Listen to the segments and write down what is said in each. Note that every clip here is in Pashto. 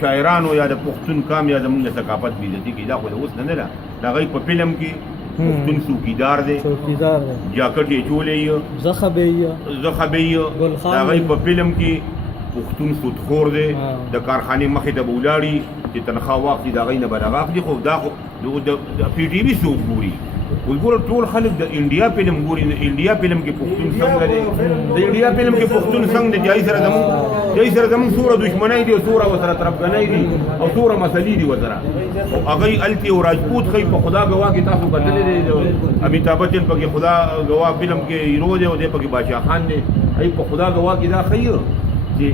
شاعرانو یا د پښتون کام یا زموږ د ثقافت بیزتي کې دا خو اوس نه ده د هغوی په فلم کې پښتون څوکیدار دی جاکټ یې چولی زخبی د هغوی په فلم کې پښتون سودخور دی د کارخانې مخې ته به ولاړي چې تنخواه واخلي د هغوی نه به دغه اخلي خو دا خو د پي ټي وي څوک ګوري اوس ګوره ټول خلک د انډیا فلم ګوري د انډیا فلم کې پښتون څنګه دی د انډیا فلم کې پښتون څنګه دی جای سره زموږ څومره دښمنۍ دي او څومره ورسره طرفګنۍ دي او څومره مسلې دي ورسره هغوی هلتې او راجپوت ښایي په خدا ګواه کې تاسو کتلی دی امیتابھ بچن پکې خدا ګواه فلم کې هیرو دی او دی پکې بادشاه خان دی هغوی په خدا ګواه کې دا ښایي چې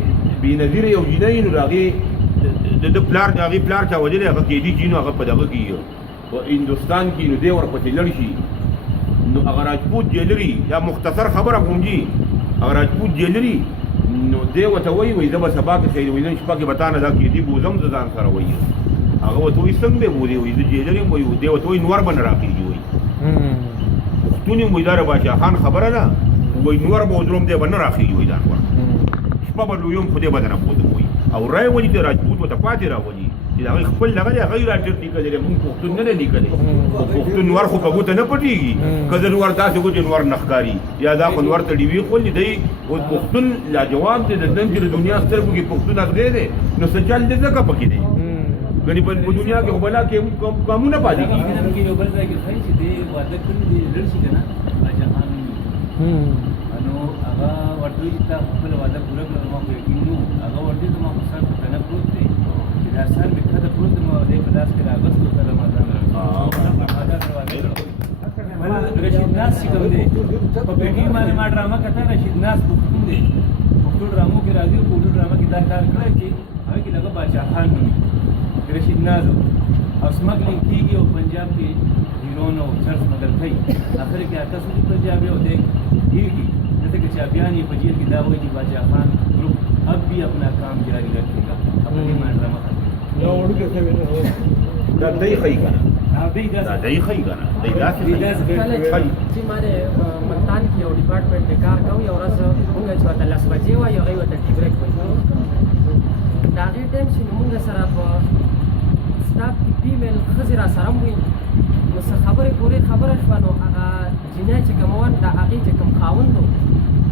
بېنظیره یو جینۍ نو د هغې د پلار د هغې پلار چا وژلی هغه قیدي چې نو هغه په دغه کې په هندوستان کې نو دی ورپسې لړ شي نو هغه راجپوت جیلري یا مختصر خبره کوم جي هغه راجپوت جیلري نو دی ورته وایي زه به سبا کې شهید نن شپه کې به تا نه دا قیدي بوځم زه ځان سره وایي هغه ورته وایي څنګه دی بوځې وایي زه جیلر یم وایي دی ورته وایي نور به نه راخېږي وایي پښتون یم وایي دا د بادشاه خان خبره ده وایي نور به ودروم دی به نه راخېږي وایي دا نور شپه به لویم خو دی به نه بوځم وایي او رای ولي چې راجپوت ورته پاتې راولي چې د هغوی خپل دغه دی هغه یې راټر لیکلی دی مونږ پښتون نه دی لیکلی پښتون نور خو په ګوته نه پټېږي که زه نور داسې وکړو چې نور نه ښکاري یا دا خو نور ته ډیوې خولي دی اوس پښتون لاجواب دی د نن چې د دنیا سترګو کې پښتون اغلی دی نو څه چل دی ځکه پکې دی ګنې په دنیا کې خو بلا کې کامونه پاتې کېږي نو هغه ورته وایي چې تا خپل وعده پوره کړه ما خو یقین نه و هغه ورته زما په سر په تنه پروت دی چې دا سر مې ښه ده پروت دی ما دی په لاس کې راغوستو سره ما ځان رشید ناز چې کوم دی په پي ټي وي باندې ما ډرامه کته رشید ناز پښتون دی پښتو ډرامو کې راځي په اردو ډرامه کې دا کار کړی چې هغې کې دغه بادشاه خان نومي رشید ناز او سمګلینګ کېږي او پنجاب کې هیرون او چرس مګر کوي اخر کې اته سوي پنجابي او دی गिरगी जैसे कि चाबियान ये फजीर की दावत की बादशाह खान ग्रुप अब भी अपना काम जारी रखेगा अपनी ड्रामा دای خی کنه دای خی کنه دای داسې چې ماره ملتان کې یو ډپارټمنټ کې کار کوي او ورځ موږ چې وته لاس بجې وایي هغه وته ټی بریک وایي دا غي ټیم چې موږ سره په سټاف کې فیمیل خزر سره وي نو څه خبره پوره خبره شوه نو هغه جنای چې کومون دا هغه چې کوم خاوند نو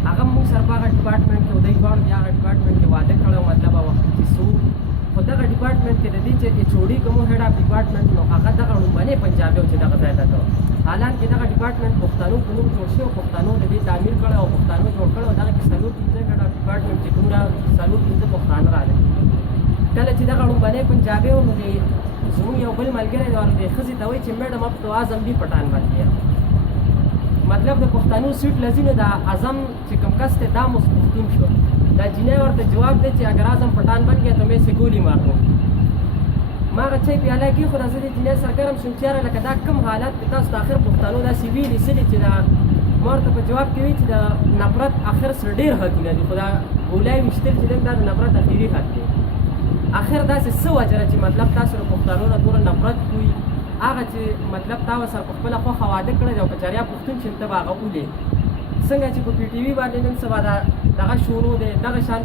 هغه موږ سره په ډپارټمنټ کې ودی بار بیا ډپارټمنټ کې واده کړو مطلب وخت چې سو خو دغه ډپارټمنټ کې د دې چې چوڑی کوم هډ اف ډپارټمنټ نو هغه دغه لومبنه پنجابي او چې دغه ځای ته حالانکه دغه ډپارټمنټ پښتنو په نوم جوړ شو پښتنو د دې تعمیر کړو او پښتنو جوړ کړو دغه کې سلوټ دې هډ اف ډپارټمنټ چې کوم را سلوټ دې پښتانه راځي کله چې دغه لومبنه پنجابي او نو دې زموږ یو بل ملګری دی ورته ښځې ته وایي چې میډم اب تو اعظم بھی پټان باندې مطلب د پښتنو سیټ لذي نه د اعظم چې کوم کس ته دا مس پښتون شو دا جنې ورته جواب دی چې اگر اعظم پټان بن گیا تو میں سے گولی مار دوں ما غچې پیاله کې خو راځي جنې سرګرم شوم چې لکه دا کم حالت تاسو د اخر پښتنو دا سی ویلي سړي چې دا مرته په جواب کې وی چې دا نفرت اخر سر ډیر حقونه دي خدا ولای مشتل چې دا نفرت اخیری حق دی اخر دا څه وجره چې مطلب تاسو په پښتنو نه دور نفرت کوي هغه چې مطلب تاسو سره په خپل خو خواده کړی او کچاریا پښتون چې ته هغه ولې څنګه چې په پی ټی وی باندې نن سبا دا دغه شروع دی دغه شان